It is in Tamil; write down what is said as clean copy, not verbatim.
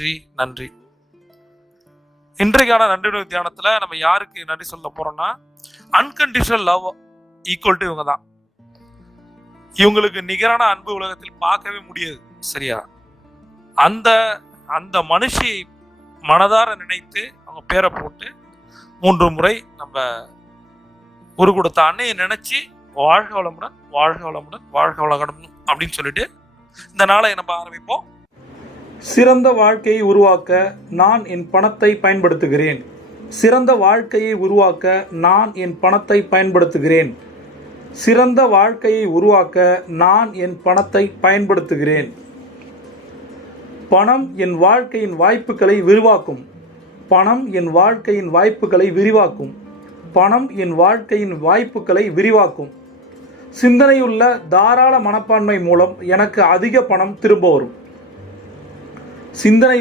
நன்றி நன்றி. இன்றைக்கான நன்றி தியானத்துல நம்ம யாருக்கு நன்றி சொல்ல போறோம்னா, அன்கண்டிஷனல் லவ் ஈக்குவல் டு இவங்க தான். இவங்களுக்கு நிகரான அன்பு உலகத்தில் பார்க்கவே முடியாது. சரியா? அந்த அந்த மனுஷியை மனதார நினைத்து அவங்க பேரை போட்டு 3 முறை நம்ம ஒரு கொடுத்த அன்னையை நினைச்சு வாழ்க வளமுடன், வாழ்க வளமுடன், வாழ்க வளமுடன் அப்படின்னு சொல்லிட்டு இந்த நாளை நம்ம ஆரம்பிப்போம். சிறந்த வாழ்க்கையை உருவாக்க நான் என் பணத்தை பயன்படுத்துகிறேன். சிறந்த வாழ்க்கையை உருவாக்க நான் என் பணத்தை பயன்படுத்துகிறேன். சிறந்த வாழ்க்கையை உருவாக்க நான் என் பணத்தை பயன்படுத்துகிறேன். பணம் என் வாழ்க்கையின் வாய்ப்புகளை விரிவாக்கும். பணம் என் வாழ்க்கையின் வாய்ப்புகளை விரிவாக்கும். பணம் என் வாழ்க்கையின் வாய்ப்புகளை விரிவாக்கும். சிந்தனையுள்ள தாராள மனப்பான்மை மூலம் எனக்கு அதிக பணம் திரும்ப வரும். சிந்தனை